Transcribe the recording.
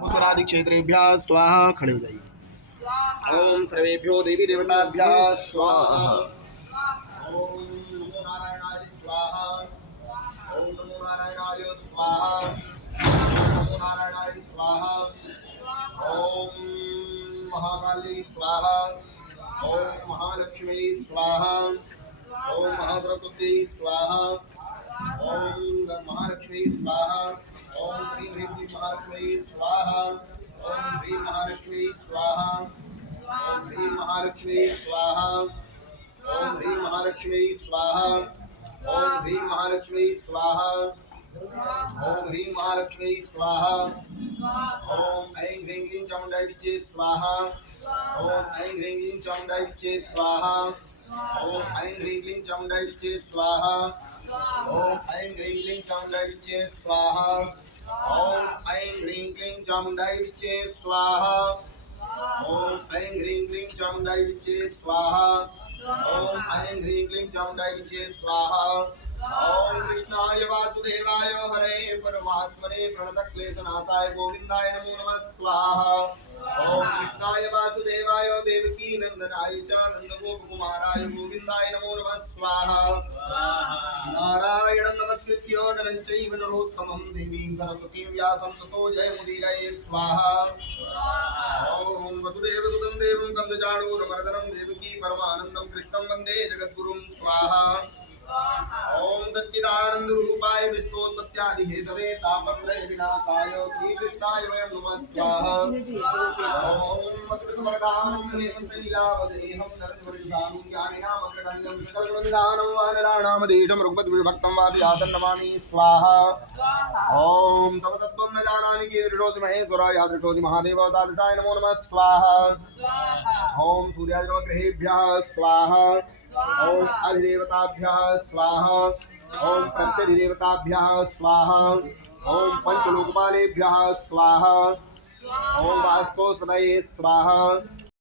उत्तरादि क्षेत्रेभ्यः स्वाहा। खड़े हो जाइए। ओम सर्वेभ्यो देवी देवताभ्यः स्वाहा। ओम नमो नारायणाय स्वाहा। ओम नमो नारायणाय स्वाहा। ओम नमो नारायणाय स्वाहा। ओम महाकाली स्वाहा। ओम महालक्ष्मी स्वाहा। ओम महासरस्वती स्वाहा। ओम महालक्ष्मी स्वाहा। ओम ह्रीं ह्रीं क्लीं महालक्ष्मी स्वाहा। ओम ह्रीं महालक्ष्मी स्वाहा। ओम ह्रीं महालक्ष्मी स्वाहा। ओम ह्रीं महालक्ष्मी स्वाहा। ओम ह्रीं महालक्ष्मी स्वाहा। ओम ह्रीं महालक्ष्मी स्वाहा। ओम ऐं ह्रीं क्लीं चामुण्डाय विच्चे स्वाहा। ओम ऐं ह्रीं क्लीं चामुण्डाय विच्चे स्वाहा। ओम ऐं ह्रीं क्लीं चामुण्डाय विच्चे स्वाहा। ओम ऐं ह्रीं क्लीं चामुण्डाय विच्चे स्वाहा। ओम ऐं ह्रीं क्लीं चामुण्डाय विच्चे स्वाहा। ओम ऐं ह्रीं क्लीं चामुण्डाय विच्चे स्वाहा। ओम ऐं ह्रीं क्लीं चामुण्डाय विच्चे स्वाहा। ओम कृष्णाय वासुदेवाय हरे परमात्मने प्रणतक्लेशनाशाय गोविन्दाय नमो नमः स्वाहा। ओम कृष्णाय वासुदेवाय देवकी नंदनाय च नंदगोपकुमाराय गोविन्दाय नमो नमः स्वाहा। नारायणं नमस्कृत्य नरं चैव नरोत्तमं देवीं सरस्वतीं व्यासं ततो जयमुदीरये स्वाहा। ओम वसुदेवसुतं देवं कंसचाणूरमर्दनं देवकी परमानन्दं कृष्णं वन्दे जगद्गुरुं स्वाहा। ओम सच्चिदानंद रूपाय विश्वोत्पत्त्यादि हेतवे तापत्रय विनाशाय श्रीकृष्णाय वयं नमः स्वाहा। ओम अकृतवरदानं हेमशैलावदेहं नरद्वरिधानं ज्ञानिनामग्रगण्यं सकलवृन्दानं वानराणामधीशं रघुपतिविभक्तं वादियातं नमामि स्वाहा। ओम तव तत्त्वं न जानामि कीदृशोऽसि महेश्वराय यादृशोऽसि महादेव तादृशाय नमो नमः स्वाहा। ओम सूर्यादिग्रहेभ्यः स्वाहा। ओम अधिदेवताभ्यः स्वाहा। ओम प्रत्यधिदेवताभ्यः स्वाहा। ओम पंचलोकपालेभ्यः स्वाहा। ओम वास्तुस्पतये स्वाहा।